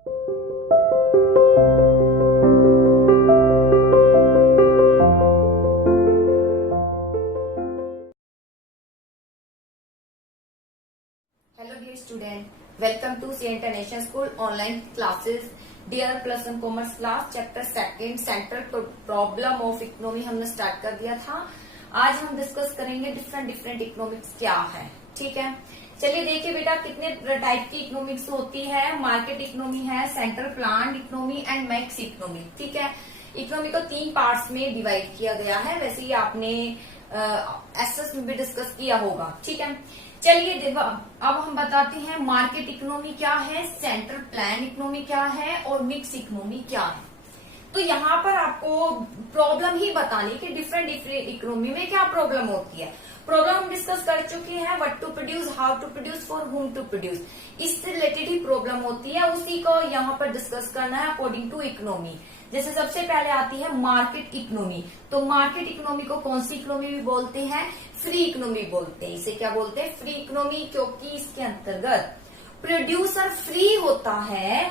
Hello dear student, welcome to C International School online classes. Dear plus one commerce class chapter second central problem of economy हमने start कर दिया था। आज हम discuss करेंगे different economics क्या है। ठीक है, चलिए देखिए बेटा कितने टाइप की इकोनॉमिक्स होती है। मार्केट इकोनॉमी है, central plan economy and max economy. ठीक है, इकोनॉमी को 3 पार्ट्स में डिवाइड किया गया है। वैसे ही आपने एसएस में भी डिस्कस किया होगा। ठीक है, चलिए देखो अब हम बताते हैं मार्केट इकोनॉमी क्या है, सेंट्रल प्लान इकोनॉमी क्या है और मिक्स इकोनॉमी क्या है। तो यहाँ पर आपको प्रॉब्लम ही बतानी कि डिफरेंट इकोनॉमी में क्या प्रॉब्लम होती है। प्रॉब्लम हम डिस्कस कर चुके हैं, what to produce, how to produce, for whom to produce. इससे रिलेटेड ही प्रॉब्लम होती है, उसी को यहाँ पर डिस्कस करना है अकॉर्डिंग टू इकोनॉमी। जैसे सबसे पहले आती है मार्केट इकोनॉमी। तो मार्केट इकोनॉमी को कौन सी इकोनॉमी भी बोलते हैं? फ्री इकोनॉमी बोलते हैं। इसे क्या बोलते हैं? फ्री इकोनॉमी, क्योंकि इसके अंतर्गत प्रोड्यूसर फ्री होता है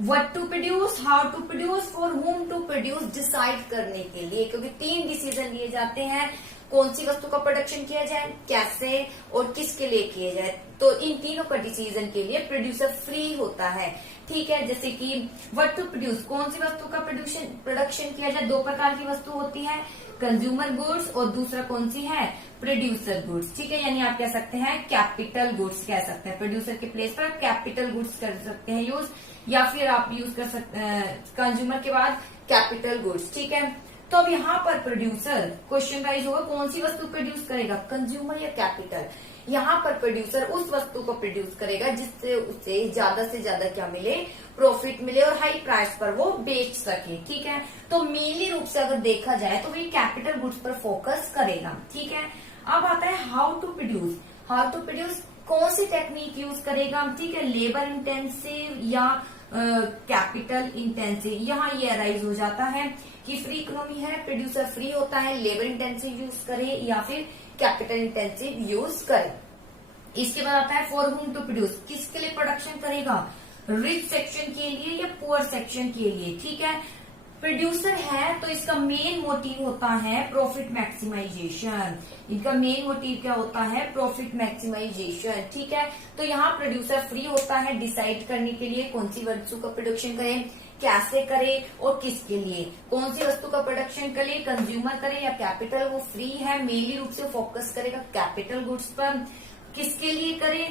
what to produce, how to produce, for whom to produce decide करने के लिए। क्योंकि 3 डिसीजन लिए जाते हैं, कौन सी वस्तु का प्रोडक्शन किया जाए, कैसे और किसके लिए किया जाए। तो इन तीनों का डिसीजन के लिए प्रोड्यूसर फ्री होता है। ठीक है, जैसे कि व्हाट टू प्रोड्यूस, कौन सी वस्तु का प्रोडक्शन किया जाए। 2 प्रकार की वस्तु होती है, कंज्यूमर गुड्स और दूसरा कौन सी है? Producer goods. ठीक है, यानी आप कह सकते हैं कैपिटल गुड्स कह सकते हैं। प्रोड्यूसर के प्लेस पर कैपिटल गुड्स कर सकते हैं यूज, या फिर आप यूज कर सकते हैं कंज्यूमर के बाद कैपिटल गुड्स। ठीक है, तो अब यहाँ पर प्रोड्यूसर क्वेश्चन राइज होगा, कौन सी वस्तु प्रोड्यूस करेगा, कंज्यूमर या कैपिटल। यहाँ पर प्रोड्यूसर उस वस्तु को प्रोड्यूस करेगा जिससे उसे ज्यादा से ज्यादा क्या मिले, प्रॉफिट मिले और हाई प्राइस पर वो बेच सके। ठीक है, तो मेनली रूप से अगर देखा जाए तो वही कैपिटल गुड्स पर फोकस करेगा। ठीक है, अब आता है how to produce. How to produce कौन सी टेक्निक यूज करेगा। ठीक है, लेबर इंटेंसिव या कैपिटल इंटेंसिव। यहाँ ये अराइज हो जाता है कि फ्री इकोनॉमी है, प्रोड्यूसर फ्री होता है, लेबर इंटेंसिव यूज करे या फिर कैपिटल इंटेंसिव यूज करे। इसके बाद आता है फॉर हुम टू प्रोड्यूस, किसके लिए प्रोडक्शन करेगा, रिच सेक्शन के लिए या पुअर सेक्शन के लिए। ठीक है, प्रोड्यूसर है तो इसका मेन मोटिव होता है प्रॉफिट मैक्सिमाइजेशन। इनका मेन मोटिव क्या होता है? Profit maximisation. ठीक है, तो यहाँ प्रोड्यूसर फ्री होता है डिसाइड करने के लिए कौन सी वस्तु का प्रोडक्शन करे, कैसे करे और किसके लिए। कौन सी वस्तु का प्रोडक्शन करे, कंज्यूमर करे या कैपिटल, वो फ्री है। मेनली रूप से फोकस करेगा कैपिटल गुड्स पर। किसके लिए करे,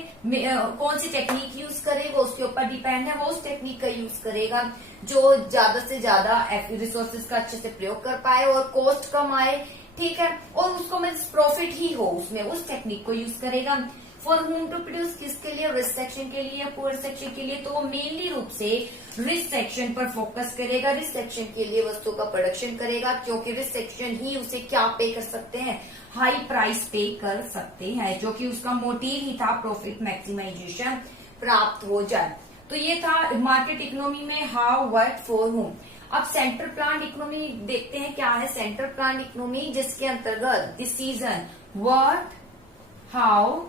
कौन सी टेक्निक यूज करे, वो उसके ऊपर डिपेंड है। वो उस टेक्निक का यूज करेगा जो ज्यादा से ज्यादा रिसोर्सेज का अच्छे से प्रयोग कर पाए और कॉस्ट कम आए। ठीक है, और उसको मीन्स प्रॉफिट ही हो उसमें, उस टेक्निक को यूज करेगा। फॉर हुम टू प्रोड्यूस, किसके लिए, रिच सेक्शन के लिए या पुअर सेक्शन के लिए। तो वो मेनली रूप से रिच सेक्शन पर फोकस करेगा, रिच सेक्शन के लिए वस्तु का प्रोडक्शन करेगा, क्योंकि रिच सेक्शन ही उसे क्या पे कर सकते हैं, हाई प्राइस पे कर सकते हैं, जो कि उसका मोटिव ही था प्रॉफिट मैक्सिमाइजेशन प्राप्त हो जाए। तो ये था मार्केट इकोनॉमी में हाउ, व्हाट, फॉर हुम। अब सेंट्रल प्लान इकोनॉमी देखते हैं क्या है। सेंट्रल प्लान इकोनॉमी जिसके अंतर्गत decision what, how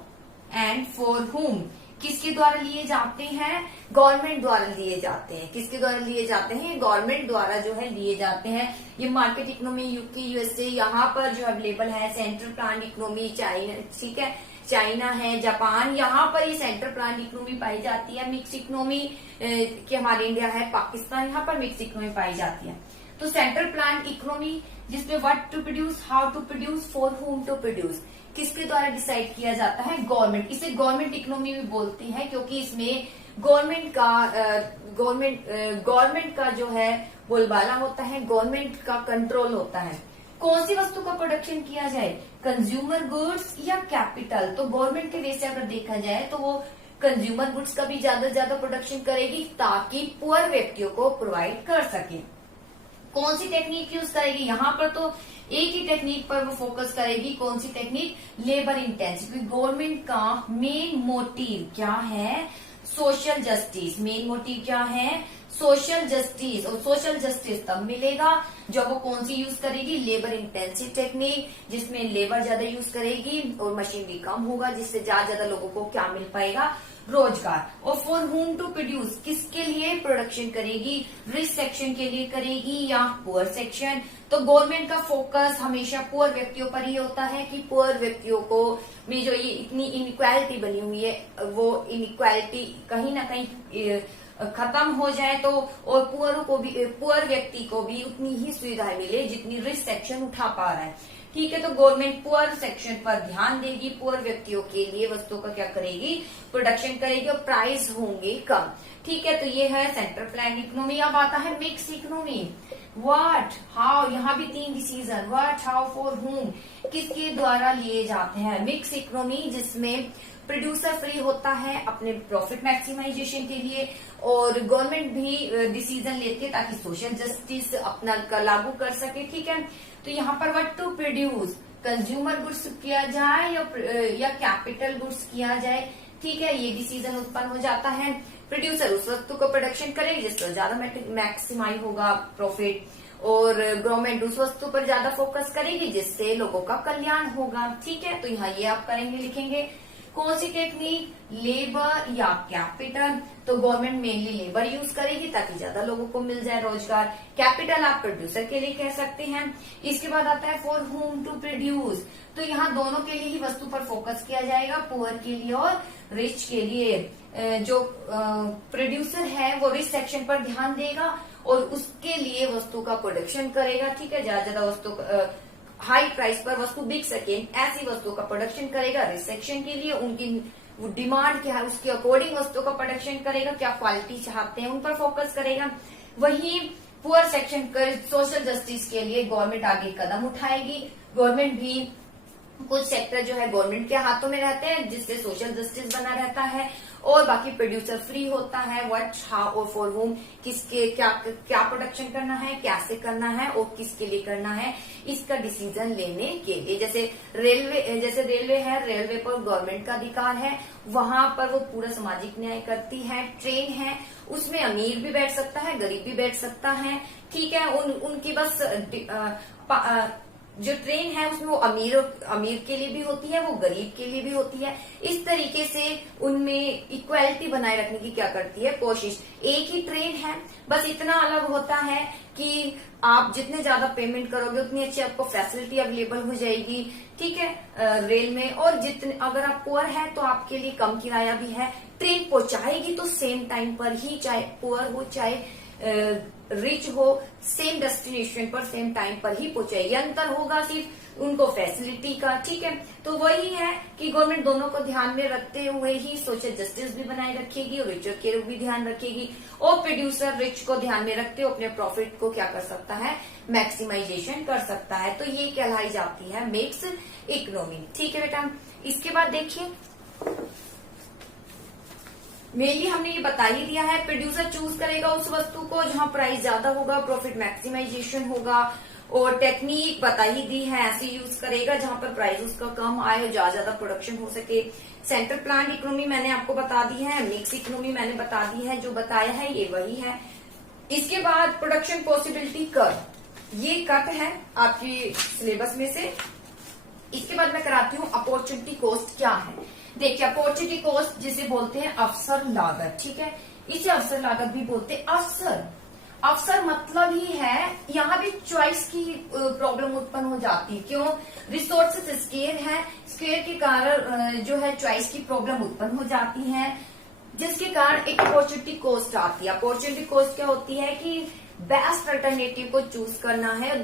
and for हुम किसके द्वारा लिए जाते हैं, गवर्नमेंट द्वारा लिए जाते हैं। किसके द्वारा लिए जाते हैं? गवर्नमेंट द्वारा जो है लिए जाते हैं। ये मार्केट इकोनॉमी यूके, यूएसए यहाँ पर जो अवेलेबल है। सेंट्रल प्लान इकोनॉमी चाइना, ठीक है, चाइना है, जापान, यहाँ पर ये सेंट्रल प्लान इकोनॉमी पाई जाती है। मिक्स इकोनॉमी कि हमारे इंडिया है, पाकिस्तान, यहाँ पर मिक्स इकोनॉमी पाई जाती है। तो सेंट्रल प्लान इकोनॉमी जिसमें what to produce, how to produce, for whom to produce किसके द्वारा डिसाइड किया जाता है, गवर्नमेंट। इसे गवर्नमेंट इकोनॉमी भी बोलते हैं, क्योंकि इसमें गवर्नमेंट का जो है बोलबाला होता है, गवर्नमेंट का कंट्रोल होता है। कौन सी वस्तु का प्रोडक्शन किया जाए, कंज्यूमर गुड्स या कैपिटल। तो गवर्नमेंट के वे से अगर देखा जाए तो वो कंज्यूमर गुड्स का भी ज्यादा से ज्यादा प्रोडक्शन करेगी ताकि पुअर व्यक्तियों को प्रोवाइड कर सके। कौन सी टेक्निक यूज करेगी, यहाँ पर तो एक ही टेक्निक पर वो फोकस करेगी। कौन सी टेक्निक, लेबर इंटेंसिव। गवर्नमेंट का मेन मोटिव क्या है, सोशल जस्टिस। मेन मोटिव क्या है, सोशल जस्टिस। और सोशल जस्टिस तब मिलेगा जब वो कौन सी यूज करेगी, लेबर इंटेंसिव टेक्निक, जिसमें लेबर ज्यादा यूज करेगी और मशीनरी कम होगा, जिससे ज्यादा लोगों को क्या मिल पाएगा, रोजगार। और फॉर होम टू प्रोड्यूस, किसके लिए प्रोडक्शन करेगी, रिच सेक्शन के लिए करेगी या पुअर सेक्शन। तो गवर्नमेंट का फोकस हमेशा पुअर व्यक्तियों पर ही होता है कि पुअर व्यक्तियों को में जो ये इतनी इनइक्वालिटी बनी हुई है वो इनइक्वालिटी कहीं ना कहीं खत्म हो जाए, तो और पुअर व्यक्ति को भी उतनी ही सुविधाएं मिले जितनी रिच सेक्शन उठा पा रहा है। ठीक है, तो गवर्नमेंट पुअर सेक्शन पर ध्यान देगी, पुअर व्यक्तियों के लिए वस्तुओं का क्या करेगी, प्रोडक्शन करेगी और प्राइस होंगे कम। ठीक है, तो ये है सेंट्रल प्लान इकोनॉमी। अब आता है मिक्स इकोनॉमी। व्हाट, हाउ, यहाँ भी 3 decision, what, how, for home, किसके द्वारा लिए जाते हैं। मिक्स इकोनॉमी जिसमें प्रोड्यूसर फ्री होता है अपने प्रॉफिट मैक्सिमाइजेशन के लिए और गवर्नमेंट भी डिसीजन लेती है ताकि सोशल जस्टिस अपना लागू कर सके। ठीक है, तो यहाँ पर what to produce, consumer goods किया जाए या कैपिटल गुड्स किया जाए। ठीक है, ये डिसीजन उत्पन्न हो जाता है। प्रोड्यूसर उस वस्तु को प्रोडक्शन करेगी जिससे ज्यादा मैक्सिमाइज होगा प्रॉफिट, और गवर्नमेंट उस वस्तु पर ज्यादा फोकस करेगी जिससे लोगों का कल्याण होगा। ठीक है, तो यहाँ ये आप करेंगे, लिखेंगे कौन सी टेक्निक, लेबर या कैपिटल। तो गवर्नमेंट मेनली लेबर यूज करेगी ताकि ज्यादा लोगों को मिल जाए रोजगार। कैपिटल आप प्रोड्यूसर के लिए कह सकते हैं। इसके बाद आता है फॉर होम टू प्रोड्यूस, तो यहाँ दोनों के लिए ही वस्तु पर फोकस किया जाएगा, पुअर के लिए और रिच के लिए। जो प्रोड्यूसर है वो रिच सेक्शन पर ध्यान देगा और उसके लिए वस्तु का प्रोडक्शन करेगा। ठीक है, ज्यादा वस्तु हाई प्राइस पर वस्तु बिक सके ऐसी वस्तु का प्रोडक्शन करेगा। रिच सेक्शन के लिए उनकी डिमांड क्या है उसके अकॉर्डिंग वस्तु का प्रोडक्शन करेगा, क्या क्वालिटी चाहते हैं उन पर फोकस करेगा। वही पुअर सेक्शन सोशल जस्टिस के लिए गवर्नमेंट आगे कदम उठाएगी। गवर्नमेंट भी कुछ सेक्टर जो है गवर्नमेंट के हाथों में रहते हैं जिससे सोशल जस्टिस बना रहता है और बाकी प्रोड्यूसर फ्री होता है। व्हाट, हाउ और फॉर होम, किसके क्या प्रोडक्शन करना है, कैसे करना है और किसके लिए करना है, इसका डिसीजन लेने के लिए। जैसे रेलवे है, रेलवे पर गवर्नमेंट का अधिकार है, वहां पर वो पूरा सामाजिक न्याय करती है। ट्रेन है, उसमें अमीर भी बैठ सकता है, गरीब भी बैठ सकता है। ठीक है, उनकी बस जो ट्रेन है उसमें वो अमीर के लिए भी होती है, वो गरीब के लिए भी होती है। इस तरीके से उनमें इक्वालिटी बनाए रखने की क्या करती है, कोशिश। एक ही ट्रेन है, बस इतना अलग होता है कि आप जितने ज्यादा पेमेंट करोगे उतनी अच्छी आपको फैसिलिटी अवेलेबल हो जाएगी। ठीक है, रेल में। और जितने अगर आप पुअर है तो आपके लिए कम किराया भी है। ट्रेन पहुंचाएगी तो सेम टाइम पर ही, चाहे पुअर हो चाहे रिच हो, सेम डेस्टिनेशन पर सेम टाइम पर ही पहुंचाएगी। अंतर होगा सिर्फ उनको फैसिलिटी का। ठीक है, तो वही है कि गवर्नमेंट दोनों को ध्यान में रखते हुए ही सोशल जस्टिस भी बनाए रखेगी और रिचर के भी ध्यान रखेगी और प्रोड्यूसर रिच को ध्यान में रखते हुए अपने प्रॉफिट को क्या कर सकता है, मैक्सिमाइजेशन कर सकता है। तो ये कहलाई जाती है मिक्स इकोनॉमी। ठीक है बेटा, इसके बाद देखिए मेनली हमने ये बता ही दिया है, प्रोड्यूसर चूज करेगा उस वस्तु को जहां प्राइस ज्यादा होगा, प्रॉफिट मैक्सिमाइजेशन होगा, और टेक्निक बता ही दी है, ऐसे यूज करेगा जहां पर प्राइस उसका कम आए और ज्यादा प्रोडक्शन हो सके। सेंट्रल प्लान इकोनॉमी मैंने आपको बता दी है, मिक्स इकोनॉमी मैंने बता दी है, जो बताया है ये वही है। इसके बाद प्रोडक्शन पॉसिबिलिटी कर्व, ये कट है आपकी सिलेबस में से। इसके बाद मैं कराती हूँ अपॉर्चुनिटी कॉस्ट क्या है। देखिए, अपॉर्चुनिटी कॉस्ट जिसे बोलते हैं अवसर लागत। ठीक है, इसे अवसर लागत भी बोलते हैं। अवसर मतलब ही है, यहाँ भी चॉइस की प्रॉब्लम उत्पन्न हो जाती है। क्यों? रिसोर्सेज स्केयर है, स्केयर के कारण जो है चॉइस की प्रॉब्लम उत्पन्न हो जाती है, जिसके कारण एक अपॉर्चुनिटी कॉस्ट आती है। अपॉर्चुनिटी कॉस्ट क्या होती है कि बेस्ट अल्टरनेटिव को चूज करना है और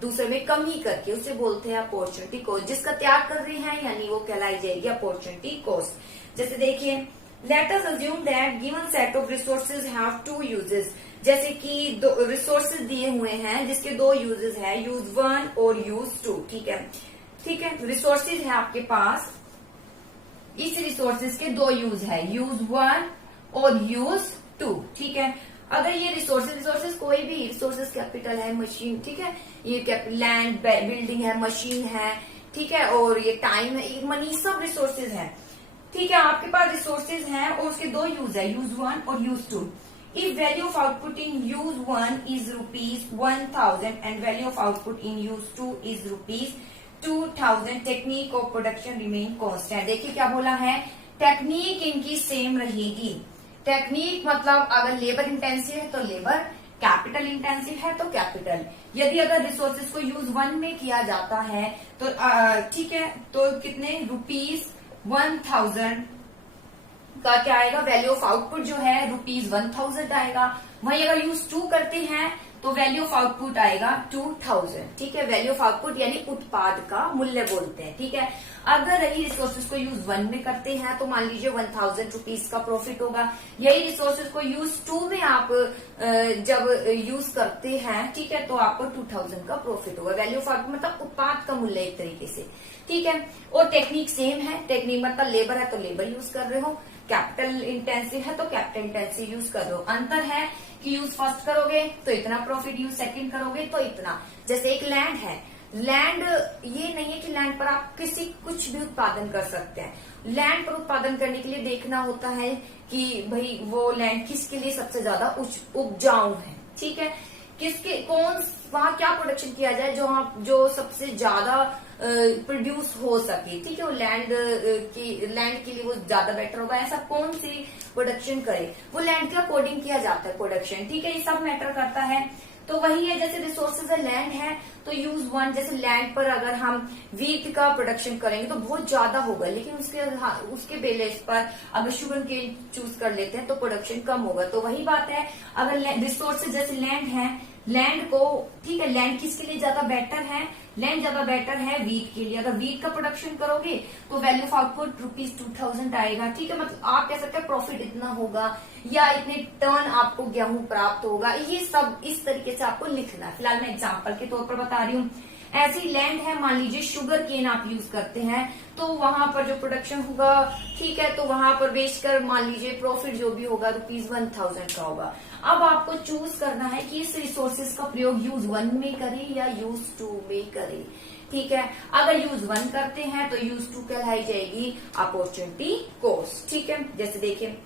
दूसरे में कमी करके उसे बोलते हैं अपॉर्चुनिटी कॉस्ट। जिसका त्याग कर रहे हैं यानी वो कहलाई जाएगी अपॉर्चुनिटी कॉस्ट। जैसे देखिए, let us assume that given set of resources have 2 uses. जैसे कि दो रिसोर्सेज दिए हुए हैं जिसके 2 यूजेस है, यूज 1 और यूज 2। ठीक है, रिसोर्सेज है आपके पास, इस रिसोर्सेज के 2 यूज है, यूज 1 और यूज 2। ठीक है, अगर ये रिसोर्सेज कोई भी रिसोर्सेज कैपिटल है, मशीन, ठीक है, ये लैंड, बिल्डिंग है, मशीन है, ठीक है, और ये टाइम है, ये मनी, सब रिसोर्सेज है। ठीक है, आपके पास रिसोर्सेज हैं और उसके 2 यूज है, यूज 1 और use 2। If value of output in use 1 is ₹1000 and value of output in use 2 is ₹2000, technique of production remain constant. देखिए क्या बोला है टेक्निक इनकी सेम रहेगी। टेक्निक मतलब अगर लेबर इंटेंसिव है तो लेबर, कैपिटल इंटेंसिव है तो कैपिटल। यदि अगर रिसोर्सेज को यूज 1 में किया जाता है तो ठीक है, तो कितने ₹1000 का क्या आएगा, वैल्यू ऑफ आउटपुट जो है ₹1000 आएगा। वहीं अगर यूज 2 करते हैं तो वैल्यू ऑफ आउटपुट आएगा 2000। ठीक है, वैल्यू ऑफ आउटपुट यानी उत्पाद का मूल्य बोलते हैं। ठीक है, अगर यही रिसोर्सेज को यूज 1 में करते हैं तो मान लीजिए ₹1000 का प्रॉफिट होगा। यही रिसोर्सेज को यूज 2 में आप जब यूज करते हैं, ठीक है, तो आपको 2000 का प्रॉफिट होगा। वैल्यू ऑफ आउटपुट मतलब उत्पाद का मूल्य एक तरीके से। ठीक है, और टेक्निक सेम है। टेक्निक मतलब लेबर है तो लेबर यूज कर रहे हो, कैपिटल इंटेंसिव है तो कैपिटल इंटेंसिव यूज कर रहे हो। अंतर है कि यूज फर्स्ट करोगे तो इतना प्रॉफिट, यूज सेकंड करोगे तो इतना। जैसे एक लैंड है, लैंड ये नहीं है कि लैंड पर आप कुछ भी उत्पादन कर सकते हैं। लैंड पर उत्पादन करने के लिए देखना होता है कि भाई वो लैंड किसके लिए सबसे ज्यादा उपजाऊ है। ठीक है, किसके वहां क्या प्रोडक्शन किया जाए जो सबसे ज्यादा प्रोड्यूस हो सके। ठीक है, वो लैंड के लिए वो ज्यादा बेटर होगा। ऐसा कौन सी प्रोडक्शन करे, वो लैंड के अकॉर्डिंग किया जाता है प्रोडक्शन। ठीक है, ये सब मैटर करता है। तो वही है, जैसे रिसोर्सेज है, लैंड है तो यूज 1। जैसे लैंड पर अगर हम वीट का प्रोडक्शन करेंगे तो बहुत ज्यादा होगा, लेकिन उसके बेलेस पर अगर शुगर केन चूज कर लेते हैं तो प्रोडक्शन कम होगा। तो वही बात है, अगर रिसोर्सेज जैसे लैंड है, लैंड को, ठीक है, लैंड किसके लिए ज्यादा बेटर है, लैंड ज्यादा बेटर है वीट के लिए। अगर वीट का प्रोडक्शन करोगे तो वैल्यू ऑफ आउटपुट ₹2000 आएगा। ठीक है, मतलब आप कह सकते हैं प्रॉफिट इतना होगा या इतने टन आपको गेहूं प्राप्त होगा। ये सब इस तरीके से आपको लिखना है। फिलहाल मैं एग्जांपल के तौर पर बता रही हूँ। ऐसी लैंड है, मान लीजिए शुगर केन आप यूज करते हैं, तो वहां पर जो प्रोडक्शन होगा, ठीक है, तो वहां पर बेचकर मान लीजिए प्रॉफिट जो भी होगा ₹1000 का होगा। अब आपको चूज करना है कि इस रिसोर्सेज का प्रयोग यूज 1 में करें या यूज 2 में करें। ठीक है, अगर यूज 1 करते हैं तो यूज 2 कहलाई जाएगी अपॉर्चुनिटी कॉस्ट। ठीक है, जैसे देखिए,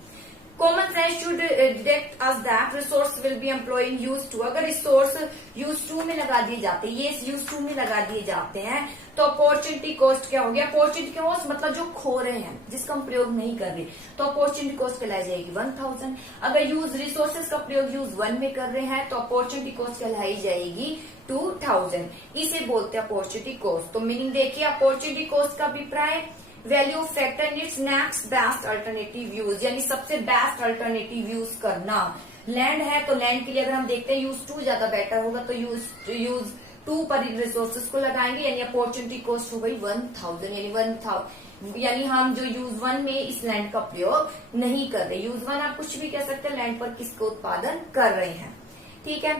common sense should detect us that resource will be employ in use 2। अगर रिसोर्स यूज 2 में लगा दिए जाते हैं, ये यूज 2 में लगा दिए जाते हैं, तो अपॉर्चुनिटी कॉस्ट क्या हो गया, अपॉर्चुनिटी कॉस्ट मतलब जो खो रहे हैं, जिसका हम प्रयोग नहीं कर रहे, तो अपॉर्चुनिटी कॉस्ट कहलाई जाएगी 1000। अगर यूज रिसोर्सेज का प्रयोग यूज 1 में कर रहे हैं तो अपॉर्चुनिटी कॉस्ट कहलाई जाएगी 2000। इसे बोलते हैं अपॉर्चुनिटी कॉस्ट। तो मीनिंग देखिए, अपॉर्चुनिटी कॉस्ट का अभिप्राय value of factor it's next best alternative use, यानी सबसे बेस्ट अल्टरनेटिव यूज करना। लैंड है तो लैंड के लिए अगर हम देखते हैं यूज 2 ज्यादा बेटर होगा तो यूज 2 पर रिसोर्सेज को लगाएंगे, यानी अपॉर्चुनिटी कॉस्ट हो गई 1000। यानी हम जो यूज 1 में इस लैंड का प्रयोग नहीं कर रहे। यूज 1 आप कुछ भी कह सकते हैं, लैंड पर किसको उत्पादन कर रहे हैं। ठीक है,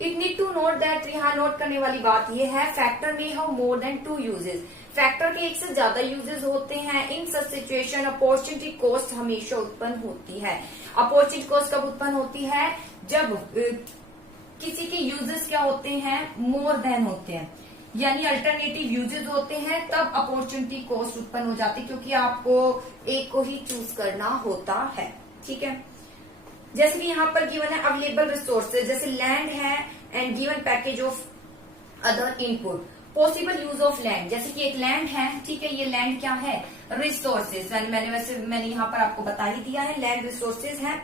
it need to note that, यहाँ नोट करने वाली बात यह है, फैक्टर में have more than 2 uses. Factor के एक से ज्यादा यूजेस होते हैं। In such situation opportunity cost हमेशा उत्पन्न होती है। अपॉर्चुनिटी कॉस्ट कब उत्पन्न होती है, जब किसी के यूजेस क्या होते हैं, मोर देन होते हैं, यानी अल्टरनेटिव यूजेस होते हैं, तब अपॉर्चुनिटी कॉस्ट उत्पन्न हो जाती है, क्योंकि आपको एक को ही चूज करना होता है। ठीक है, जैसे कि यहाँ पर गिवन है अवेलेबल रिसोर्सेज, जैसे लैंड है and given package of other input. Possible use of land, जैसे कि एक लैंड है, ठीक है, ये लैंड क्या है, रिसोर्सेज। मैंने यहाँ पर आपको बता ही दिया है, लैंड रिसोर्सेज है।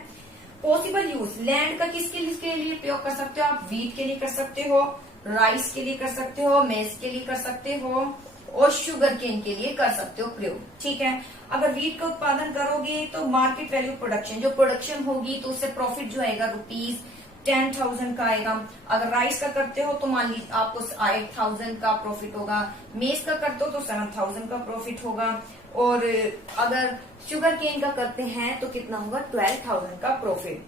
पॉसिबल यूज लैंड का किसके लिए प्रयोग कर सकते हो आप, वीट के लिए कर सकते हो, राइस के लिए कर सकते हो, मेज के लिए कर सकते हो और शुगर केन के लिए कर सकते हो प्रयोग। ठीक है, अगर वीट का उत्पादन करोगे तो मार्केट वैल्यू प्रोडक्शन, जो प्रोडक्शन होगी तो उससे प्रॉफिट जो आएगा ₹10,000 का आएगा। अगर राइस का करते हो तो मान लीजिए आपको 8,000 का प्रॉफिट होगा, मेज का करते हो तो 7,000 का प्रॉफिट होगा, और अगर शुगर केन का करते हैं तो कितना होगा, 12,000 का प्रॉफिट।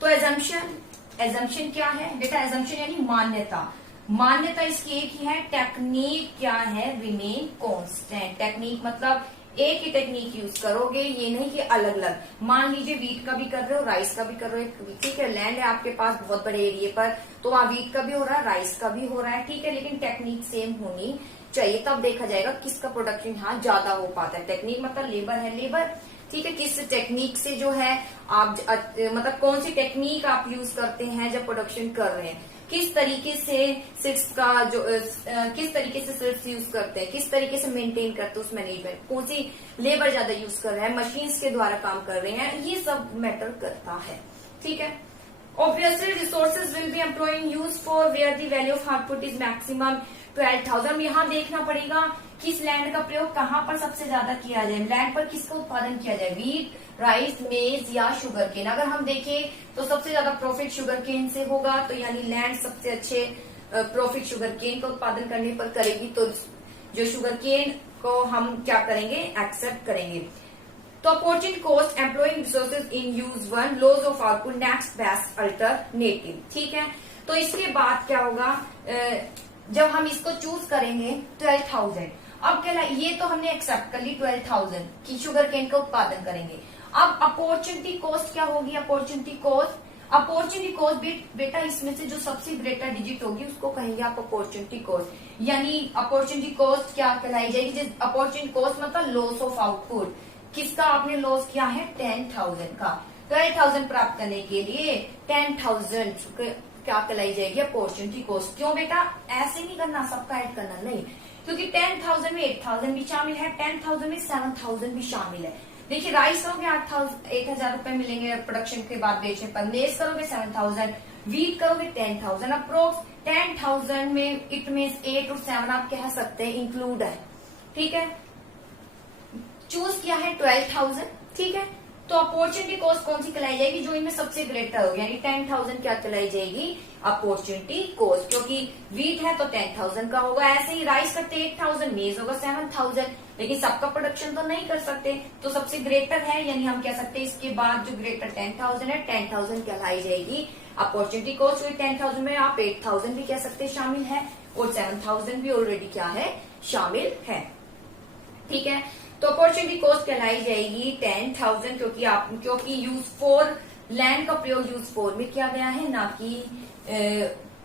तो एजम्पशन क्या है बेटा, एजम्पशन यानी मान्यता। मान्यता इसकी एक ही है, टेक्निक क्या है, रिमेन कांस्टेंट। टेक्निक मतलब एक ही टेक्निक यूज करोगे, ये नहीं कि अलग अलग। मान लीजिए वीट का भी कर रहे हो, राइस का भी कर रहे हो, ठीक है, लैंड है आपके पास बहुत बड़े एरिया पर, तो वहाँ वीट का भी हो रहा है, राइस का भी हो रहा है, ठीक है, लेकिन टेक्निक सेम होनी चाहिए, तब देखा जाएगा किसका प्रोडक्शन यहाँ ज्यादा हो पाता है। टेक्निक मतलब लेबर है, लेबर ठीक है, किस टेक्निक से जो है आप मतलब कौन सी टेक्निक आप यूज करते हैं जब प्रोडक्शन कर रहे हैं, किस तरीके से सीड्स का जो किस तरीके से सीड्स यूज करते हैं, किस तरीके से मेंटेन करते हैं उस मैनेजमेंट, कौन सी लेबर ज्यादा यूज कर रहे हैं, मशीन्स के द्वारा काम कर रहे हैं, ये सब मैटर करता है। ठीक है, obviously resources will be employing use for where the value of output is maximum 12,000। यहाँ देखना पड़ेगा किस लैंड का प्रयोग कहाँ पर सबसे ज्यादा किया जाए, लैंड पर किसका उत्पादन किया जाए, वीट, राइस, मेज या शुगर केन। अगर हम देखें तो सबसे ज्यादा प्रॉफिट शुगर केन से होगा, तो यानी लैंड सबसे अच्छे प्रॉफिट शुगर केन का उत्पादन करने पर करेगी, तो जो शुगर केन को हम क्या करेंगे, एक्सेप्ट करेंगे। तो opportunity cost employing resources in use one, loss of output, next best alternative. ठीक है, तो इसके बाद क्या होगा, जब हम इसको चूज करेंगे 12,000, अब क्या ये तो हमने एक्सेप्ट कर ली 12,000 की शुगर केन का उत्पादन करेंगे। अब अपॉर्चुनिटी कॉस्ट क्या होगी, अपॉर्चुनिटी कॉस्ट बेटा इसमें से जो सबसे ग्रेटर डिजिट होगी उसको कहेंगे आप अपॉर्चुनिटी कॉस्ट, यानी अपॉर्चुनिटी कॉस्ट क्या कहलाई जाएगी, अपॉर्चुनिटी कॉस्ट मतलब लॉस ऑफ आउटपुट, किसका आपने लॉस किया है 10,000 का। 12,000 प्राप्त करने के लिए 10,000 क्या कहलाई जाएगी, अपॉर्चुनिटी कॉस्ट। क्यों बेटा, ऐसे नहीं करना, सबका ऐड करना नहीं, क्योंकि 10,000 में 8,000 भी शामिल है, 10,000 में 7,000 भी शामिल है। देखिए राइस करोगे 1,000 रुपए मिलेंगे प्रोडक्शन के बाद बेचने पर, मेज करोगे 7,000, वीट करोगे 10,000, अप्रोक्स 10,000 में इट मीन्स 8 और 7 आप कह सकते हैं इंक्लूड है। ठीक है, चूज किया है 12,000। ठीक है, तो अपॉर्चुनिटी कॉस्ट कौन सी कहलाई जाएगी, जो इनमें सबसे ग्रेटर होगी, यानी 10,000 क्या कहलाई जाएगी, अपॉर्चुनिटी कॉस्ट, क्योंकि वीट है तो 10,000 का होगा, ऐसे ही राइस करते 8,000, मेज होगा 7,000, लेकिन सबका प्रोडक्शन तो नहीं कर सकते, तो सबसे ग्रेटर है, यानी हम कह सकते हैं इसके बाद जो ग्रेटर 10,000 है, 10,000 कहलाई जाएगी अपॉर्चुनिटी कॉस्ट। हुई 10,000 में आप 8,000 भी कह सकते शामिल है, और 7,000 भी ऑलरेडी क्या है, शामिल है। ठीक है, तो अपॉर्चुनिटी कॉस्ट कहलाई जाएगी 10,000, क्योंकि यूज फोर लैंड का प्रयोग यूज फोर में किया गया है, ना कि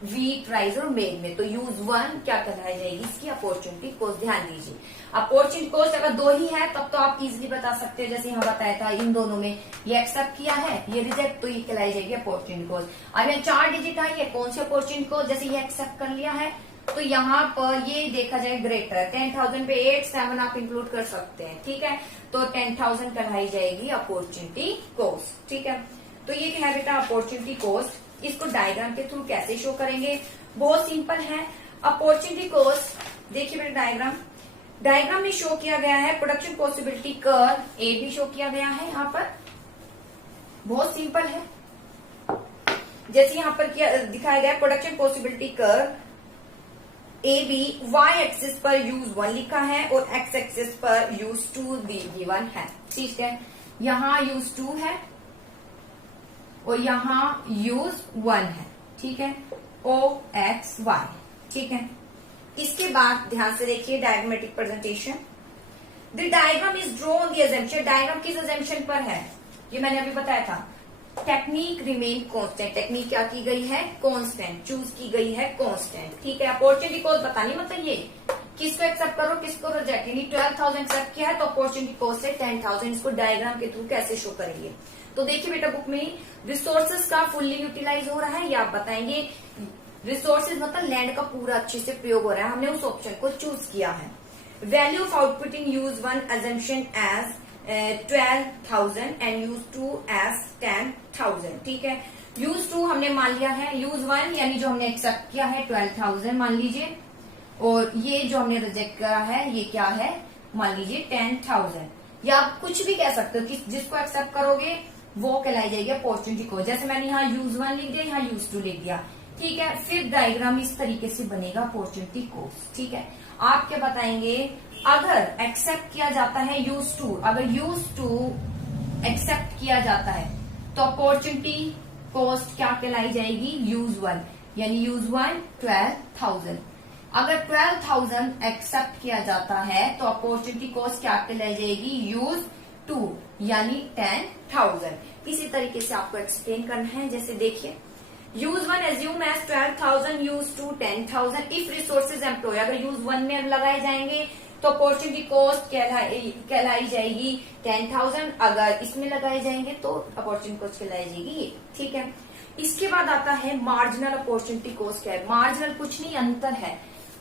वीट, राइस और मेज में। तो यूज वन क्या कहलाई जाएगी, इसकी अपॉर्चुनिटी कॉस्ट। ध्यान दीजिए, अपॉर्चुनिटी कॉस्ट अगर दो ही है तब तो आप इजीली बता सकते हो, जैसे यहाँ बताया था इन दोनों में ये एक्सेप्ट किया है, ये रिजेक्ट, तो ये कहलाई जाएगी अपॉर्चुनिटी कॉस्ट। अब यहाँ 4 डिजिट आई है, कौन सी अपॉर्चुनिटी कॉस्ट, जैसे ये एक्सेप्ट कर लिया है, तो यहाँ पर ये देखा जाए ग्रेटर है, 10,000 पे 8, 7 आप इंक्लूड कर सकते हैं। ठीक है, तो 10,000 कहलाई जाएगी अपॉर्चुनिटी कॉस्ट। ठीक है, तो ये है बेटा अपॉर्चुनिटी कॉस्ट। इसको डायग्राम के थ्रू कैसे शो करेंगे, बहुत सिंपल है। अपॉर्चुनिटी कॉस्ट देखिए बेटा, डायग्राम में शो किया गया है, प्रोडक्शन पॉसिबिलिटी कर्व ए भी शो किया गया है, यहाँ पर बहुत सिंपल है। जैसे यहाँ पर क्या दिखाया गया, production possibility curve A B, Y axis पर यूज 1 लिखा है और एक्स एक्सिस पर यूज 2 गिवन है। ठीक है, यहाँ यूज 2 है और यहाँ यूज 1 है। ठीक है, ओ एक्स वाई। ठीक है, इसके बाद ध्यान से देखिए diagrammatic presentation. The diagram is drawn the assumption, diagram किस अजम्पशन पर है, ये मैंने अभी बताया था, टेक्निक रिमेन कांस्टेंट, टेक्निक क्या की गई है, कांस्टेंट, चूज की गई है कांस्टेंट। ठीक है, अपॉर्चुनिटी कॉस्ट बतानी, मतलब ये किसको एक्सेप्ट करो किसको रिजेक्ट, यानी 12,000 एक्सेप्ट किया है तो अपॉर्चुनिटी कॉस्ट है 10,000। इसको डायग्राम के थ्रू कैसे शो करेंगे, तो देखिए बेटा बुक में रिसोर्सेज का फुल्ली यूटिलाइज हो रहा है, या आप बताएंगे रिसोर्सेज मतलब लैंड का पूरा अच्छे से प्रयोग हो रहा है, हमने उस ऑप्शन को चूज किया है। Value of output in use 1 assumption as 12,000 and use 2 as 10,000। ठीक है, यूज 2 हमने मान लिया है, यूज 1 यानी जो हमने एक्सेप्ट किया है 12,000 मान लीजिए, और ये जो हमने रिजेक्ट करा है ये क्या है, मान लीजिए 10,000, या आप कुछ भी कह सकते हो कि जिसको एक्सेप्ट करोगे वो कहलाई जाएगी अपॉर्चुनिटी कॉस्ट। जैसे मैंने यहाँ यूज 1 लिख दिया, यहाँ यूज 2 लिख दिया। ठीक है, फिर डायग्राम इस तरीके से बनेगा अपॉर्चुनिटी कॉस्ट। ठीक है, आप क्या बताएंगे, अगर एक्सेप्ट किया जाता है यूज 2, अगर यूज 2 एक्सेप्ट किया जाता है तो अपॉर्चुनिटी कॉस्ट क्या कहलाई जाएगी, यूज 1, यानी यूज 1 12,000। अगर 12,000 एक्सेप्ट किया जाता है तो अपॉर्चुनिटी कॉस्ट क्या कहलाई जाएगी, यूज 2, यानी 10,000। इसी तरीके से आपको एक्सप्लेन करना है, जैसे देखिए use 1 assume as 12,000, use 2 10,000। If resources employ, अगर यूज 1 में लगाए जाएंगे तो अपॉर्चुनिटी कॉस्ट कहलाई जाएगी 10,000। अगर इसमें लगाए जाएंगे तो अपॉर्चुनिटी कॉस्ट कहलाई जाएगी ये, ठीक है। इसके बाद आता है मार्जिनल अपॉर्चुनिटी कॉस्ट। क्या है मार्जिनल? कुछ नहीं, अंतर है।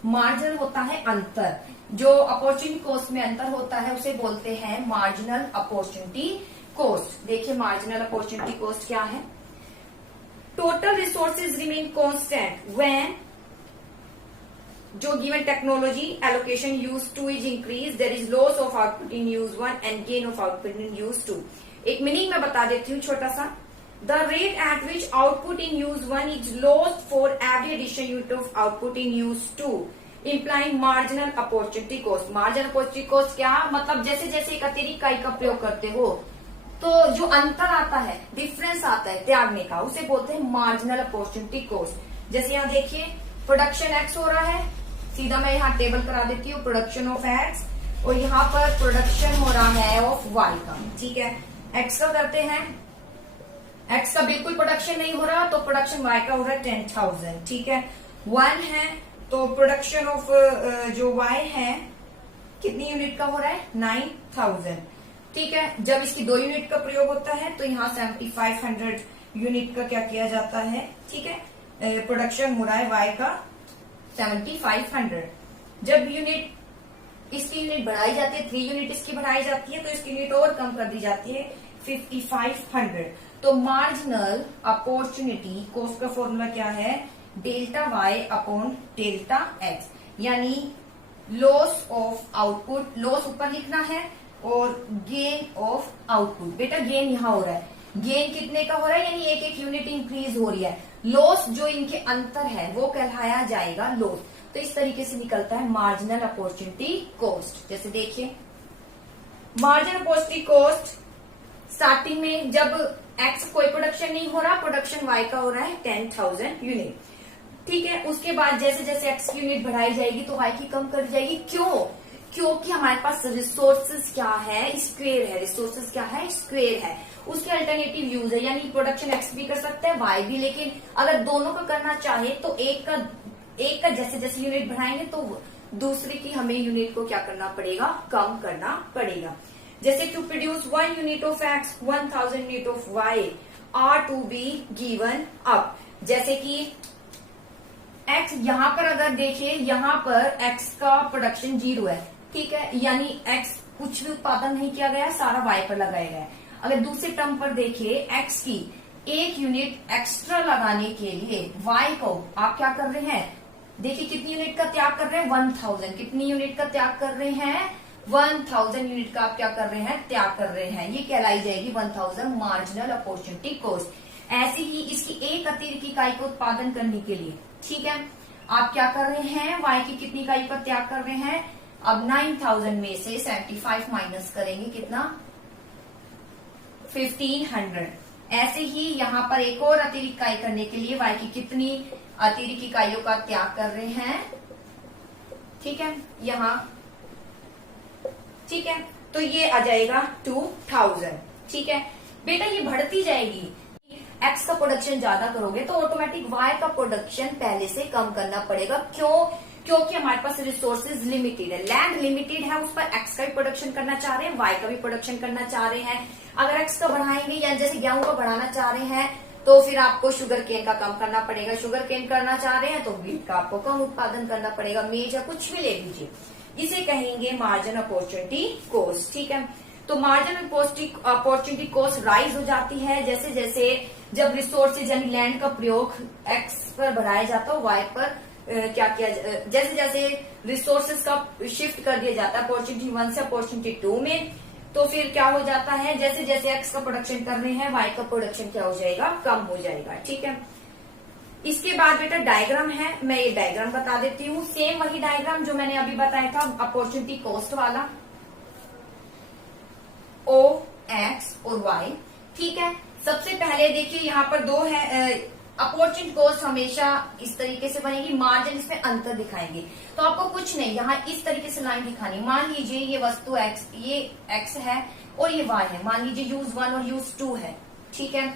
मार्जिनल होता है अंतर, जो अपॉर्चुनिटी कॉस्ट में अंतर होता है उसे बोलते हैं मार्जिनल अपॉर्चुनिटी कॉस्ट। देखिए मार्जिनल अपॉर्चुनिटी कॉस्ट क्या है। Total resources remain constant when जो given technology allocation use 2 is increase, there is loss of output in use 1 and gain of output in use 2। एक मीनिंग मैं बता देती हूँ छोटा सा। The rate at which output in use 1 is lost for every additional unit of output in use 2, implying marginal opportunity cost। marginal opportunity cost क्या मतलब? जैसे जैसे एक अतिरिक्त इकाई का प्रयोग करते हो तो जो अंतर आता है, डिफरेंस आता है त्यागने का, उसे बोलते हैं मार्जिनल अपॉर्चुनिटी कॉस्ट। जैसे यहाँ देखिए प्रोडक्शन एक्स हो रहा है, सीधा मैं यहाँ टेबल करा देती हूँ प्रोडक्शन ऑफ एक्स, और यहाँ पर प्रोडक्शन हो रहा है ऑफ वाई का, ठीक है। एक्स का करते हैं, एक्स का बिल्कुल प्रोडक्शन नहीं हो रहा तो प्रोडक्शन वाई का हो रहा है 10,000, ठीक है। 1 है तो प्रोडक्शन ऑफ जो वाई है कितनी यूनिट का हो रहा है? 9,000, ठीक है। जब इसकी 2 यूनिट का प्रयोग होता है तो यहाँ 7,500 यूनिट का क्या किया जाता है, ठीक है। प्रोडक्शन हो रहा है वाई का 7,500। जब यूनिट इसकी यूनिट बढ़ाई जाती है, 3 यूनिट इसकी बढ़ाई जाती है तो इसकी यूनिट और कम कर दी जाती है 5,500। तो मार्जिनल अपॉर्चुनिटी कॉस्ट का फॉर्मूला क्या है? Delta Y upon delta X, यानी लॉस ऑफ आउटपुट, लॉस ऊपर लिखना है और गेन ऑफ आउटपुट। बेटा गेन यहाँ हो रहा है, गेन कितने का हो रहा है? यानी एक एक यूनिट इंक्रीज हो रही है। लॉस जो इनके अंतर है वो कहलाया जाएगा लॉस। तो इस तरीके से निकलता है मार्जिनल अपॉर्चुनिटी कॉस्ट। जैसे देखिए मार्जिनल अपॉर्चुनिटी कॉस्ट स्टार्टिंग में जब एक्स कोई प्रोडक्शन नहीं हो रहा, प्रोडक्शन वाई का हो रहा है 10,000 यूनिट, ठीक है। उसके बाद जैसे जैसे एक्स की यूनिट बढ़ाई जाएगी तो वाई की कम कर जाएगी। क्यों? क्योंकि हमारे पास रिसोर्सेज क्या है? स्क्वेयर है। रिसोर्सेज क्या है? स्क्वेयर है। उसके अल्टरनेटिव यूज है, यानी प्रोडक्शन एक्स भी कर सकते हैं वाई भी, लेकिन अगर दोनों का करना चाहे तो एक का जैसे जैसे यूनिट बढ़ाएंगे तो दूसरे की हमें यूनिट को क्या करना पड़ेगा? कम करना पड़ेगा। जैसे to produce 1 unit of X 1,000 unit of Y are to be given up. जैसे कि एक्स यहाँ पर अगर देखिए, यहाँ पर एक्स का प्रोडक्शन 0 है, ठीक है, यानी एक्स कुछ भी उत्पादन नहीं किया गया, सारा वाई पर लगाया गया है। अगर दूसरे टर्म पर देखिए एक्स की 1 यूनिट एक्स्ट्रा लगाने के लिए वाई को आप क्या कर रहे हैं? देखिए कितनी यूनिट का त्याग कर रहे हैं? 1,000। कितनी यूनिट का त्याग कर रहे हैं? 1,000 यूनिट का आप क्या कर रहे हैं? त्याग कर रहे हैं। ये कहलाई जाएगी 1,000 मार्जिनल अपॉर्चुनिटी कॉस्ट। ऐसे ही इसकी एक अतिरिक्त इकाई को उत्पादन करने के लिए, ठीक है, आप क्या कर रहे हैं? वाई की कितनी इकाई का त्याग कर रहे हैं? अब 9,000 में से 75 माइनस करेंगे, कितना? 1,500। ऐसे ही यहाँ पर एक और अतिरिक्त इकाई करने के लिए वाई की कितनी अतिरिक्त इकाइयों का त्याग कर रहे हैं, ठीक है, यहाँ, ठीक है। तो ये आ जाएगा 2,000, ठीक है। बेटा ये बढ़ती जाएगी, एक्स का प्रोडक्शन ज्यादा करोगे तो ऑटोमेटिक वाई का प्रोडक्शन पहले से कम करना पड़ेगा। क्यों? क्योंकि हमारे पास रिसोर्सेज लिमिटेड है, लैंड लिमिटेड है, उस पर एक्स का भी प्रोडक्शन करना चाह रहे हैं, वाई का भी प्रोडक्शन करना चाह रहे हैं। अगर एक्स का बढ़ाएंगे या जैसे गेहूं का बढ़ाना चाह रहे हैं तो फिर आपको शुगर केन का कम करना पड़ेगा। शुगर केन करना चाह रहे हैं तो व्हीट का आपको कम उत्पादन करना पड़ेगा। मेज या कुछ भी ले लीजिए, इसे कहेंगे मार्जिन अपॉर्चुनिटी कॉस्ट, ठीक है। तो मार्जिन अपॉर्चुनिटी कॉस्ट राइज हो जाती है जैसे जैसे जब रिसोर्सेज यानी लैंड का प्रयोग एक्स पर बढ़ाया जाता है, वाई पर क्या किया, जैसे जैसे रिसोर्सेज का शिफ्ट कर दिया जाता है अपॉर्चुनिटी 1 से अपॉर्चुनिटी 2 में, तो फिर क्या हो जाता है? जैसे जैसे एक्स का प्रोडक्शन कर रहे हैं वाई का प्रोडक्शन क्या हो जाएगा? कम हो जाएगा, ठीक है। इसके बाद बेटा डायग्राम है, मैं ये डायग्राम बता देती हूँ। सेम वही डायग्राम जो मैंने अभी बताया था अपॉर्चुनिटी कॉस्ट वाला, ओ एक्स और वाई, ठीक है। सबसे पहले देखिए यहाँ पर 2 है। अपॉर्चुनिटी कॉस्ट हमेशा इस तरीके से बनेगी, मार्जिन इसमें अंतर दिखाएंगे। तो आपको कुछ नहीं, यहाँ इस तरीके से लाइन दिखानी। मान लीजिए ये वस्तु एक्स, ये एक्स है और ये वाई है। मान लीजिए यूज 1 और यूज 2 है, ठीक है।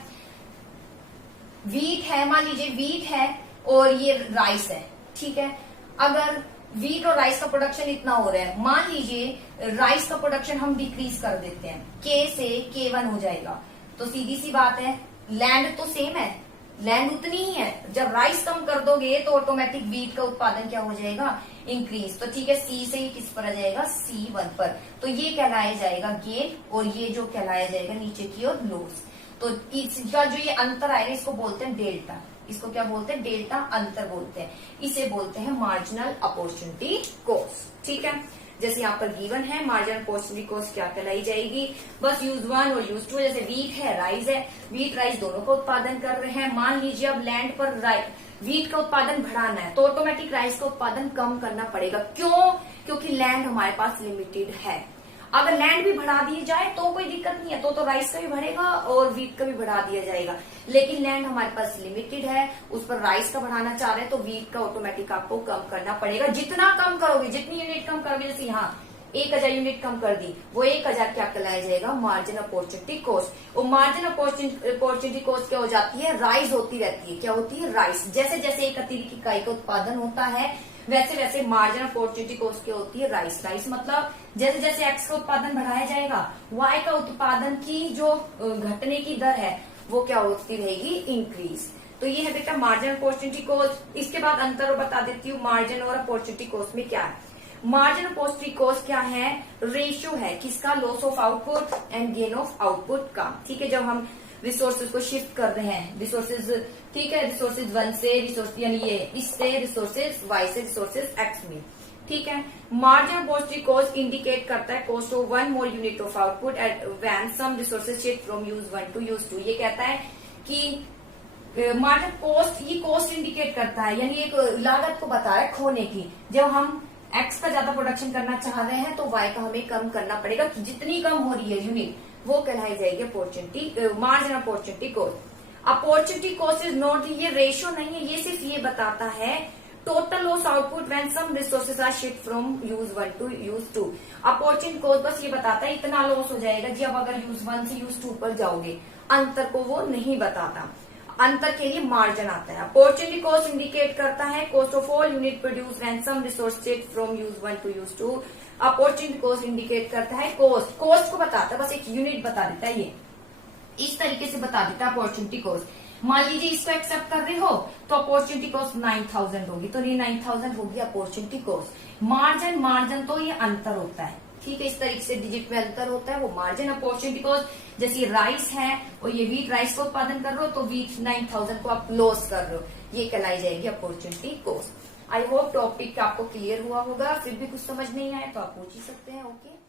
व्हीट है, मान लीजिए व्हीट है और ये राइस है, ठीक है। अगर व्हीट और राइस का प्रोडक्शन इतना हो रहा है, मान लीजिए राइस का प्रोडक्शन हम डिक्रीज कर देते हैं, के से K1 हो जाएगा, तो सीधी सी बात है लैंड तो सेम है, लैंड उतनी ही है, जब राइस कम कर दोगे तो ऑटोमेटिक व्हीट का उत्पादन क्या हो जाएगा, इंक्रीज। तो ठीक है, सी से ही किस पर आ जाएगा, C1 पर, तो ये कहलाया जाएगा गेन और ये जो कहलाया जाएगा नीचे की ओर लॉस। तो इसका जो ये अंतर आएगा इसको बोलते हैं डेल्टा, इसको क्या बोलते हैं, डेल्टा अंतर बोलते हैं, इसे बोलते हैं मार्जिनल अपॉर्चुनिटी कॉस्ट। ठीक है, जैसे यहाँ पर गिवन है मार्जिनल अपॉर्चुनिटी कॉस्ट क्या कहलाई जाएगी, बस यूज 1 और यूज 2, जैसे वीट है राइस है, वीट राइस दोनों का उत्पादन कर रहे हैं, मान लीजिए अब लैंड पर वीट का उत्पादन बढ़ाना है तो ऑटोमेटिक राइस का उत्पादन कम करना पड़ेगा, क्यों, क्योंकि लैंड हमारे पास लिमिटेड है। अगर लैंड भी बढ़ा दिए जाए तो कोई दिक्कत नहीं है, तो राइस का भी बढ़ेगा और वीट का भी बढ़ा दिया जाएगा, लेकिन लैंड हमारे पास लिमिटेड है, उस पर राइस का बढ़ाना चाह रहे हैं तो वीट का ऑटोमेटिक आपको कम करना पड़ेगा। जितना कम करोगे, जितनी यूनिट कम करोगे, जैसे यहाँ 1000 यूनिट कम कर दी, वो 1000 क्या कहलाया जाएगा, मार्जिन अपॉर्चुनिटी कॉस्ट। और मार्जिन अपॉर्चुनिटी कॉस्ट क्या हो जाती है, राइज होती रहती है, क्या होती है, राइस। जैसे जैसे एक अतिरिक्त इकाई का उत्पादन होता है वैसे वैसे मार्जिन अपॉर्चुनिटी कॉस्ट क्या होती है, राइस। राइस मतलब जैसे जैसे एक्स का उत्पादन बढ़ाया जाएगा, वाई का उत्पादन की जो घटने की दर है वो क्या होती रहेगी, इंक्रीज। तो ये है बेटा मार्जिन अपॉर्चुनिटी कॉस्ट। इसके बाद अंतर बता देती हूँ, मार्जिन और अपॉर्चुनिटी कॉस्ट में क्या है। मार्जिन अपॉर्चुनिटी कॉस्ट क्या है, रेशियो है किसका, loss of output and gain of output का। ठीक है, जब हम रिसोर्सेज को शिफ्ट कर रहे हैं, रिसोर्सेज, ठीक है, रिसोर्सेज 1 से रिसोर्स यानी ये इससे रिसोर्सेज Y से रिसोर्सेज X में। ठीक है, मार्जिन अपॉर्चुनिटी कॉस्ट इंडिकेट करता है cost of 1 more unit of output at when some resources shift from use 1 to use 2। ये कहता है कि मार्जिन कॉस्ट, ये कॉस्ट इंडिकेट करता है, यानी एक लागत को बता रहा है खोने की। जब हम X का ज्यादा प्रोडक्शन करना चाह रहे हैं तो Y का हमें कम करना पड़ेगा, जितनी कम हो रही है यूनिट वो कहलाई जाएगी opportunity, margin opportunity cost. Opportunity cost is not, ये रेशियो नहीं है, ये सिर्फ ये बताता है total loss output when some resources are shift from use 1 to use 2। Opportunity cost बस ये बताता है इतना लॉस हो जाएगा जी अब अगर यूज 1 से यूज 2 पर जाओगे, अंतर को वो नहीं बताता, अंतर के लिए मार्जिन आता है। अपॉर्चुनिटी कॉस्ट इंडिकेट करता है cost of all unit produce when some resource shift from use 1 to use 2। Opportunity cost indicate करता है कॉस्ट, कॉस्ट को बताता है, बस एक यूनिट बता देता है, ये इस तरीके से बता देता है अपॉर्चुनिटी कॉस्ट। मान लीजिए इसको एक्सेप्ट कर रहे हो तो अपॉर्चुनिटी कॉस्ट 9000 होगी, तो ये 9000 होगी अपॉर्चुनिटी कॉस्ट। मार्जिन, मार्जिन तो ये अंतर होता है, ठीक है, इस तरीके से डिजिट में अंतर होता है, वो मार्जिन अपॉर्चुनिटी कॉस्ट। जैसे राइस है और ये वीट राइस का उत्पादन कर रहे हो तो वीट 9000 को आप लॉस कर रहे हो, ये कहलाई जाएगी opportunity cost. I hope topic आपको क्लियर हुआ होगा, फिर भी कुछ समझ नहीं आए तो आप पूछ ही सकते हैं। ओके।